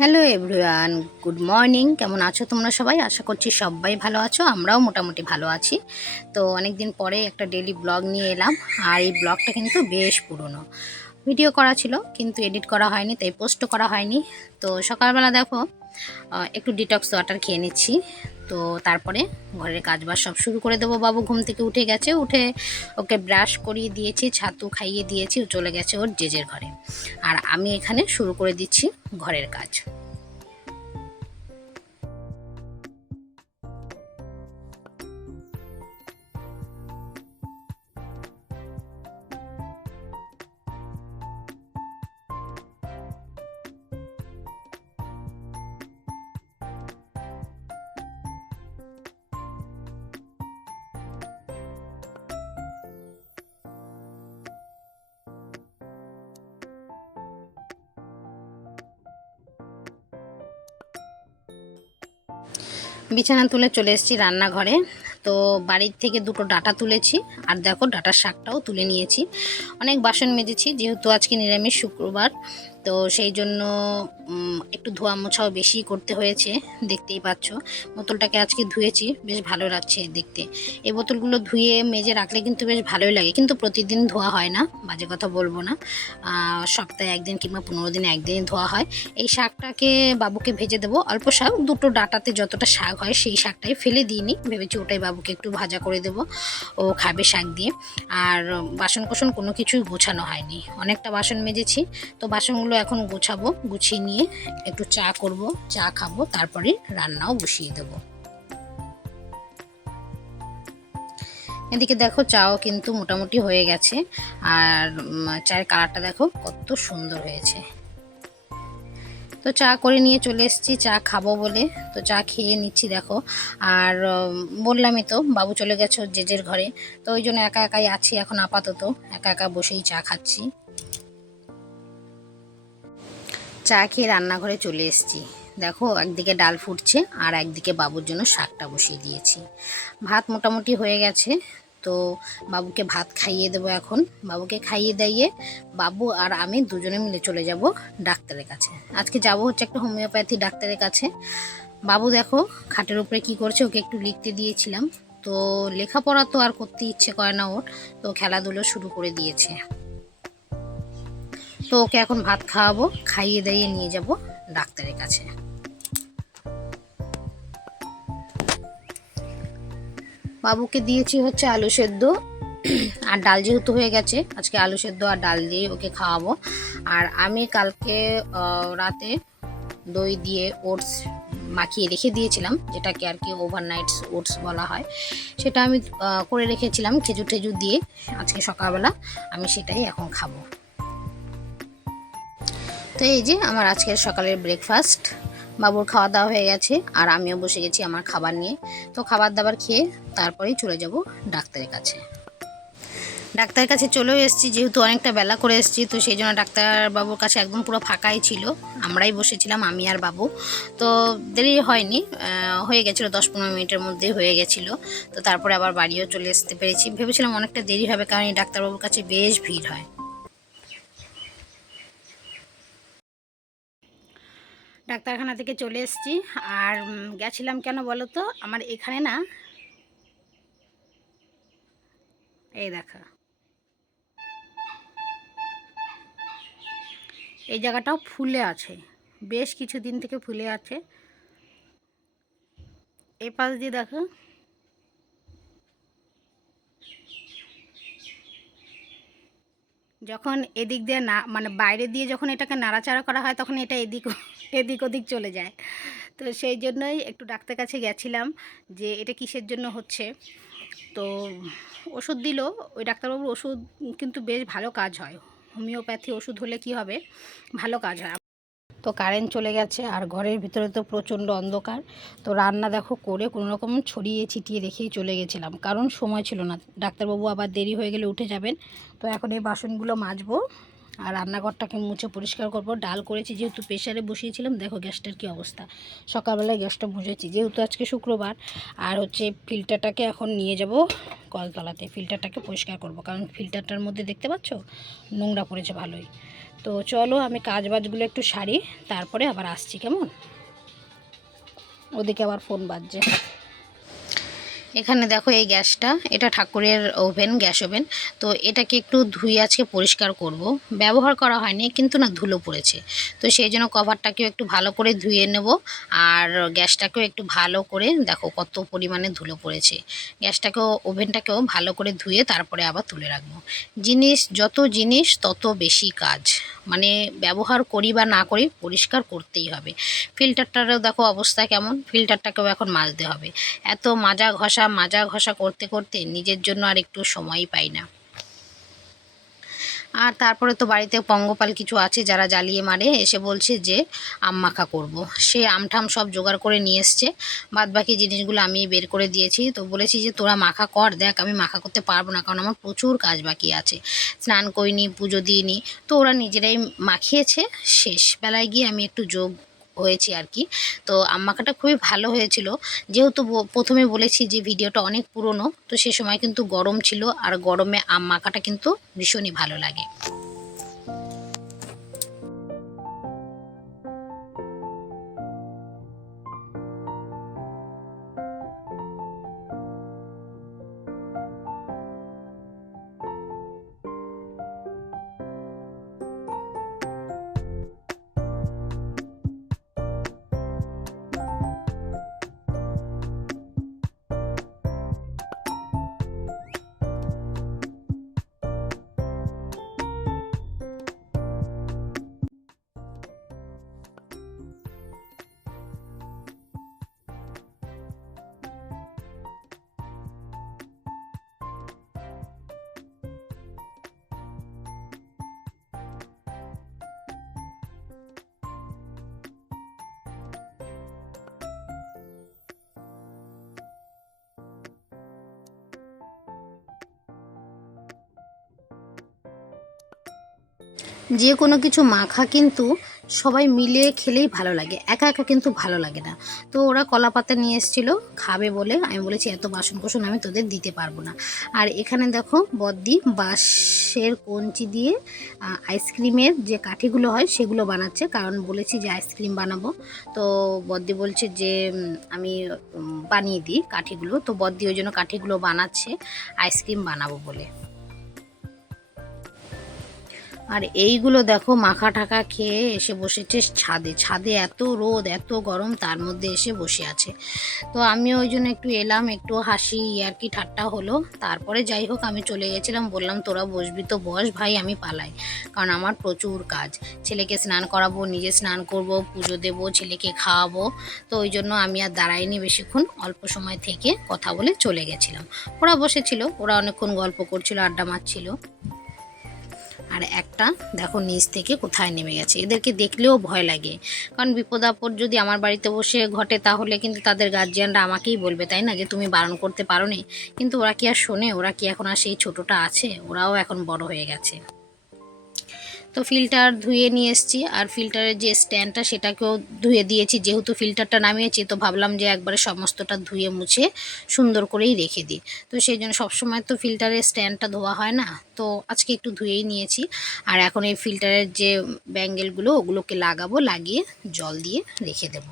Hello everyone, good morning. কেমন আছো তোমরা সবাই? আশা করছি সবাই ভালো আছো, আমরাও মোটামুটি ভালো আছি। তো অনেক দিন পরে একটা ডেইলি ব্লগ নিয়ে এলাম। আর এই ব্লগটা কিন্তু বেশ পুরনো। ভিডিও করা ছিল কিন্তু এডিট করা হয়নি, তাই পোস্টও করা হয়নি। তো সকালবেলা দেখো একটু ডিটক্স ওয়াটার খেয়ে নিচ্ছি। তো তারপরে ঘরের কাজবাজ সব শুরু করে দেবো। বাবু ঘুম থেকে উঠে গেছে, উঠে ওকে ব্রাশ করিয়ে দিয়েছি, ছাতু খাইয়ে দিয়েছি, ও চলে গেছে ওর জেজের ঘরে। আর আমি এখানে শুরু করে দিচ্ছি ঘরের কাজ। বিছানা তুলে চলে এসেছি রান্নাঘরে। তো বাড়ির থেকে দুটো ডাঁটা তুলেছি, আর দেখো ডাঁটার শাকটাও তুলে নিয়েছি। অনেক বাসন মেজেছি যেহেতু আজকে নিরামিষ শুক্রবার, তো সেই জন্য একটু ধোয়া মোছাও বেশি করতে হয়েছে। দেখতেই পাচ্ছ বোতলটাকে আজকে ধুয়েছি, বেশ ভালো লাগছে দেখতে। এই বোতলগুলো ধুয়ে মেজে রাখলে কিন্তু বেশ ভালোই লাগে, কিন্তু প্রতিদিন ধোয়া হয় না, বাজে কথা বলবো না। সপ্তাহে একদিন কিংবা 15 দিনে একদিন ধোয়া হয়। এই শাকটাকে বাবুকে ভেজে দেবো। অল্প শাক, দুটো ডাঁটাতে যতটা শাক হয় সেই শাকটাই ফেলে দিইনি, ভেবেছি ওটাই বাবুকে একটু ভাজা করে দেবো, ও খাবে শাক দিয়ে। আর বাসন কোসন কোনো কিছুই গোছানো হয়নি, অনেকটা বাসন মেজেছি। তো বাসনগুলো এখন গোছাবো, গুছিয়ে নিয়ে একটু চা করব, চা খাবো, তারপরে রান্নাও বসিয়ে দেবো। এদিকে দেখো চাও কিন্তু মোটামুটি হয়ে গেছে। আর চায়ের কালারটা দেখো কত সুন্দর হয়েছে। তো চা করে নিয়ে চলে এসেছি চা খাবো বলে। তো চা খেয়ে নিচ্ছি দেখো। আর বললামই তো বাবু চলে গেছে ওর জেজের ঘরে, তো ওই জন্য একা একাই আছি এখন আপাতত, একা একা বসেই চা খাচ্ছি। চা খেয়ে রান্নাঘরে চলে এসেছি। দেখো একদিকে ডাল ফুটছে আর একদিকে বাবুর জন্য শাকটা বসিয়ে দিয়েছি। ভাত মোটামুটি হয়ে গেছে। তো বাবুকে ভাত খাইয়ে দেবো এখন। বাবুকে খাইয়ে দিয়ে বাবু আর আমি দুজনে মিলে চলে যাব ডাক্তারের কাছে। আজকে যাব হচ্ছে একটা হোমিওপ্যাথি ডাক্তারের কাছে। বাবু দেখো খাটের উপরে কি করছে, ওকে একটু লিখতে দিয়েছিলাম। তো লেখাপড়া তো আর করতে ইচ্ছে করে না ওর, তো খেলাধুলো শুরু করে দিয়েছে। তো ওকে এখন ভাত খাওয়াবো, খাইয়ে দাইয়ে নিয়ে যাব ডাক্তারের কাছে। বাবুকে দিয়েছি হচ্ছে আলু সেদ্ধ আর ডাল, যেহেতু হয়ে গেছে আজকে আলু সেদ্ধ আর ডাল দিয়ে ওকে খাওয়াবো। আর আমি কালকে রাতে দই দিয়ে ওটস মাখিয়ে রেখে দিয়েছিলাম, যেটাকে আর কি ওভারনাইট ওটস বলা হয়। সেটা আমি করে রেখেছিলাম খেজুর টেজুর দিয়ে। আজকে সকালবেলা আমি সেটাই এখন খাবো। তো এই যে আমার আজকের সকালের ব্রেকফাস্ট। বাবুর খাওয়া দাওয়া হয়ে গেছে আর আমিও বসে গেছি আমার খাবার নিয়ে। তো খাবার দাবার খেয়ে তারপরেই চলে যাব ডাক্তারের কাছে। ডাক্তারের কাছে চলেও এসেছি, যেহেতু অনেকটা বেলা করে এসেছি, তো সেই জন্য ডাক্তারবাবুর কাছে একদম পুরো ফাঁকাই ছিল, আমরাই বসেছিলাম আমি আর বাবু। তো দেরি হয়নি, হয়ে গেছিলো 10-15 মিনিটের মধ্যেই হয়ে গেছিলো। তো তারপরে আবার বাড়িও চলে আসতে পেরেছি। ভেবেছিলাম অনেকটা দেরি হবে, কারণ এই ডাক্তারবাবুর কাছে বেশ ভিড় হয়। ডাক্তারখানা থেকে চলে এসেছি। আর গেছিলাম কেন বলো তো, আমার এখানে না, এই দেখা, এই জায়গাটাও ফুলে আছে, বেশ কিছু দিন থেকে ফুলে আছে। এই পাশ দিয়ে দেখো, যখন এদিক দিয়ে না মানে বাইরে দিয়ে যখন এটাকে নাড়াচাড়া করা হয় তখন এটা এদিক এদিক ওদিক চলে যায়। তো সেই জন্যই একটু ডাক্তার কাছে গেছিলাম যে এটা কিসের জন্য হচ্ছে। তো ওষুধ দিল, ওই ডাক্তারবাবুর ওষুধ কিন্তু বেশ ভালো কাজ হয়। হোমিওপ্যাথি ওষুধ হলে কি হবে, ভালো কাজ হয়। তো কারেন্ট চলে গেছে আর ঘরের ভিতরে তো প্রচণ্ড অন্ধকার। তো রান্না দেখো করে কোনো রকম ছড়িয়ে ছিটিয়ে রেখেই চলে গেছিলাম, কারণ সময় ছিল না। ডাক্তারবাবু আবার দেরি হয়ে গেলে উঠে যাবেন। তো এখন এই বাসনগুলো মাজবো আর রান্নাঘরটাকে মুছে পরিষ্কার করব। ডাল করেছি যেহেতু প্রেশারে বসিয়েছিলাম, দেখো গ্যাসটার কি অবস্থা। সকালবেলায় গ্যাসটা মুছেছি যেহেতু আজকে শুক্রবার। আর হচ্ছে ফিল্টারটাকে এখন নিয়ে যাব কলতলাতে, ফিল্টারটাকে পরিষ্কার করব, কারণ ফিল্টারটার মধ্যে দেখতে পাচ্ছ নোংরা পড়েছে ভালোই। তো চলো আমি কাজবাজগুলো একটু সারি, তারপরে আবার আসছি, কেমন? ওদিকে আবার ফোন বাজছে। এখানে দেখো এই গ্যাসটা, এটা ঠাকুরের ওভেন, গ্যাস ওভেন। তো এটাকে একটু ধুয়ে আজকে পরিষ্কার করব। ব্যবহার করা হয়নি কিন্তু না ধুলো পড়েছে, তো সেই জন্য কভারটাকেও একটু ভালো করে ধুয়ে নেব। আর গ্যাসটাকেও একটু ভালো করে, দেখো কত পরিমাণে ধুলো পড়েছে। গ্যাসটাকেও ওভেনটাকেও ভালো করে ধুয়ে তারপরে আবার তুলে রাখবো। যত জিনিস তত বেশি কাজ, মানে ব্যবহার করি বা না করি পরিষ্কার করতেই হবে। ফিল্টারটারও দেখো অবস্থা কেমন, ফিল্টারটাকেও এখন মাজতে হবে। এত মাজা ঘষা করতে করতে নিজের জন্য আর একটু সময়ই পাই না। আর তারপরে তো বাড়িতে পঙ্গপাল কিছু আছে যারা জ্বালিয়ে মারে, এসে বলছে যে আম মাখা করবো। সে আমঠাম সব জোগাড় করে নিয়ে এসছে, বাদ বাকি জিনিসগুলো আমি বের করে দিয়েছি। তো বলেছি যে তোরা মাখা কর, দেখ আমি মাখা করতে পারবো না, কারণ আমার প্রচুর কাজ বাকি আছে, স্নান করিনি, পুজো দিইনি। তো ওরা নিজেরাই মাখিয়েছে, শেষ বেলায় গিয়ে আমি একটু যোগ হয়েছি আর কি। তো আম মাখাটা খুবই ভালো হয়েছিল। যেহেতু প্রথমে বলেছি যে ভিডিওটা অনেক পুরনো, তো সে সময় কিন্তু গরম ছিল, আর গরমে আম মাখাটা কিন্তু ভীষণই ভালো লাগে। যে কোনো কিছু মাখা কিন্তু সবাই মিলে খেলেই ভালো লাগে, একা একা কিন্তু ভালো লাগে না। তো ওরা কলা পাতা নিয়ে এসেছিলো খাবে বলে, আমি বলেছি এত বাসন কোসন আমি তোদের দিতে পারবো না। আর এখানে দেখো বদ্দি বাঁশের কঞ্চি দিয়ে আইসক্রিমের যে কাঠিগুলো হয় সেগুলো বানাচ্ছে, কারণ বলেছি যে আইসক্রিম বানাবো। তো বদ্দি বলছে যে আমি বানিয়ে দিই কাঠিগুলো। তো বদ্দি ওই জন্য কাঠিগুলো বানাচ্ছে আইসক্রিম বানাবো বলে। আর এইগুলো দেখো মাখা ঠাকা খেয়ে এসে বসেছে ছাদে। ছাদে এত রোদ এত গরম, তার মধ্যে এসে বসে আছে। তো আমি ওই জন্য একটু এলাম, একটু হাসি আর কি ঠাট্টা হলো। তারপরে যাই হোক আমি চলে গেছিলাম, বললাম তোরা বসবি তো বস ভাই, আমি পালাই, কারণ আমার প্রচুর কাজ। ছেলেকে স্নান করাবো, নিজে স্নান করব, পুজো দেবো, ছেলেকে খাওয়াবো। তো ওই জন্য আমি আর দাঁড়াইনি বেশিক্ষণ, অল্প সময় থেকে কথা বলে চলে গেছিলাম। ওরা বসেছিল, ওরা অনেকক্ষণ গল্প করছিল, আড্ডা মারছিল। আর একটা দেখো নিচ থেকে কোথায় নেমে গেছে, এদেরকে দেখলেও ভয় লাগে, কারণ বিপদ আপদ যদি আমার বাড়িতে বসে ঘটে তাহলে কিন্তু তাদের গার্জিয়ানরা আমাকেই বলবে, তাই না, যে তুমি বারণ করতে পারো নি। কিন্তু ওরা কি আর শোনে? ওরা কি এখন আর সেই ছোটটা আছে? ওরাও এখন বড় হয়ে গেছে। তো ফিল্টার ধুয়ে নিয়ে এসেছি, আর ফিল্টারের যে স্ট্যান্ডটা সেটাকেও ধুয়ে দিয়েছি। যেহেতু ফিল্টারটা নামিয়েছি, তো ভাবলাম যে একবারে সমস্তটা ধুয়ে মুছে সুন্দর করেই রেখে দিই। তো সেই জন্য সবসময় তো ফিল্টারের স্ট্যান্ডটা ধোয়া হয় না, তো আজকে একটু ধুয়েই নিয়েছি। আর এখন এই ফিল্টারের যে ব্যাঙ্গেলগুলো ওগুলোকে লাগাবো, লাগিয়ে জল দিয়ে রেখে দেবো।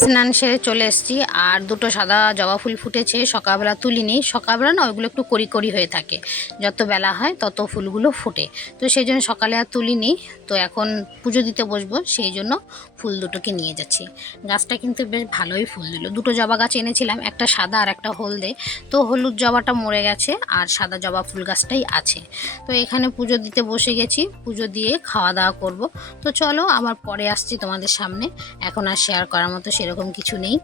স্নান সেরে চলে এসেছি, আর দুটো সাদা জবা ফুল ফুটেছে, সকালবেলা তুলিনি। সকালবেলা না ওইগুলো একটু কড়ি কড়ি হয়ে থাকে, যত বেলা হয় তত ফুলগুলো ফুটে, তো সেই জন্য সকালে আর তুলিনি। তো এখন পুজো দিতে বসবো, সেই জন্য ফুল দুটোকে নিয়ে যাচ্ছি। গাছটা কিন্তু বেশ ভালোই ফুল দিল। দুটো জবা গাছ এনেছিলাম, একটা সাদা আর একটা হলদে। তো হলুদ জবাটা মরে গেছে, আর সাদা জবা ফুল গাছটাই আছে। তো এখানে পুজো দিতে বসে গেছি, পুজো দিয়ে খাওয়া দাওয়া করব। তো চলো আবার পরে আসছি তোমাদের সামনে। এখন আর শেয়ার করার মতো সেরকম কিছু নেই।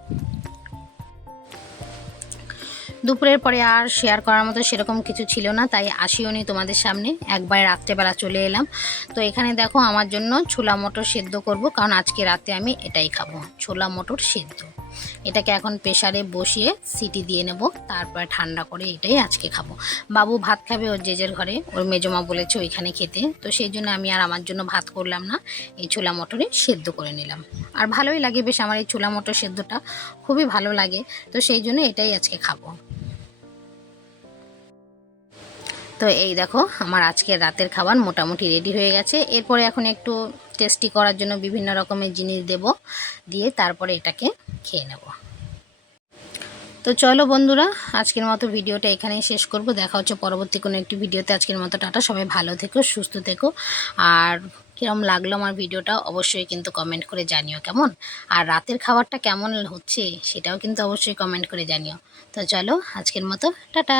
দুপুরের পরে আর শেয়ার করার মতো সেরকম কিছু ছিল না, তাই আসিও নি তোমাদের সামনে, একবার রাত্রেবেলা চলে এলাম। তো এখানে দেখো আমার জন্য ছোলা মটর সেদ্ধ করব, কারণ আজকে রাতে আমি এটাই খাবো, ছোলা মটর সেদ্ধ। এটাকে এখন প্রেসারে বসিয়ে সিটি দিয়ে নেব, তারপরে ঠান্ডা করে এটাই আজকে খাবো। বাবু ভাত খাবে ওর জেজের ঘরে, ওর মেজমা বলেছে ওইখানে খেতে, তো সেই জন্য আমি আর আমার জন্য ভাত করলাম না, এই ছোলা মটরে সেদ্ধ করে নিলাম। আর ভালোই লাগে বেশ, আমার এই ছোলা মটর সেদ্ধটা খুবই ভালো লাগে, তো সেই জন্য এটাই আজকে খাবো। তো এই দেখো আমার আজকের রাতের খাবার মোটামুটি রেডি হয়ে গেছে। এরপরে এখন একটু টেস্টি করার জন্য বিভিন্ন রকমের জিনিস দেব, দিয়ে তারপরে এটাকে খেয়ে নেব। তো চলো বন্ধুরা, আজকের মতো ভিডিওটা এখানেই শেষ করব। দেখা হচ্ছে পরবর্তী কোনো একটি ভিডিওতে। আজকের মতো টাটা, সবাই ভালো থেকো, সুস্থ থেকো। আর কীরকম লাগলো আমার ভিডিওটা অবশ্যই কিন্তু কমেন্ট করে জানিও কেমন, আর রাতের খাবারটা কেমন হচ্ছে সেটাও কিন্তু অবশ্যই কমেন্ট করে জানিও। তো চলো আজকের মতো টাটা।